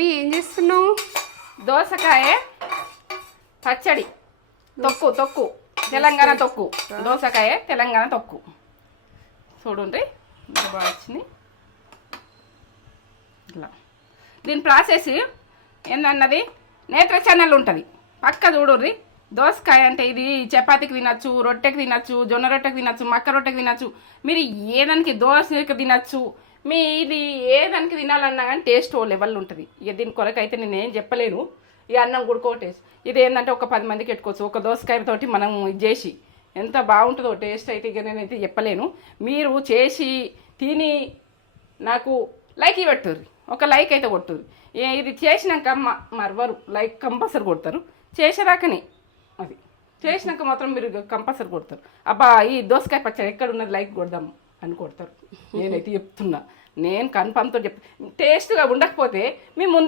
Mummy ఏం చేస్తున్నావు? దోసకాయ పచ్చడి, తొక్కు తెలంగాణ తొక్కు, దోసకాయ తెలంగాణ తొక్కు. చూడండి బాగా వచ్చింది. ఇట్లా దీని ప్రాసెస్ ఏందన్నది నేత్ర ఛానల్ ఉంటుంది, పక్క చూడుర్రి. దోసకాయ అంటే ఇది చపాతీకి తినచ్చు, రొట్టెకి తినచ్చు, జొన్న రొట్టెకి తినచ్చు, మక్క రొట్టెకి తినచ్చు, మీరు ఏదానికి దోశకి తినచ్చు. మీ ఇది ఏదానికి తినాలన్నా కానీ టేస్ట్ ఓ లెవెల్ ఉంటుంది. ఇక దీని కొరకైతే నేను ఏం చెప్పలేను. ఈ అన్నం గుడుకో టేస్ట్ ఇది ఏంటంటే ఒక 10 మందికి పెట్టుకోవచ్చు. ఒక దోసకాయతోటి మనం ఇది చేసి ఎంత బాగుంటుందో టేస్ట్ అయితే ఇక నేనైతే చెప్పలేను. మీరు చేసి తిని నాకు లైక్ పెట్టుర్రి, ఒక లైక్ అయితే కొట్టుర్రి. ఇది చేసినాక మరవరు లైక్ కంపల్సరీ కొడతారు. చేసేదాకనే అది చేసినాక మాత్రం మీరు కంపల్సరీ కొడతారు. అబ్బా ఈ దోసకాయ పచ్చడి ఎక్కడ ఉన్నది లైక్ కొడదాం అని కొడతారు. నేనైతే చెప్తున్నా, నేను కన్ఫర్మ్తో టేస్ట్గా ఉండకపోతే మీ ముందు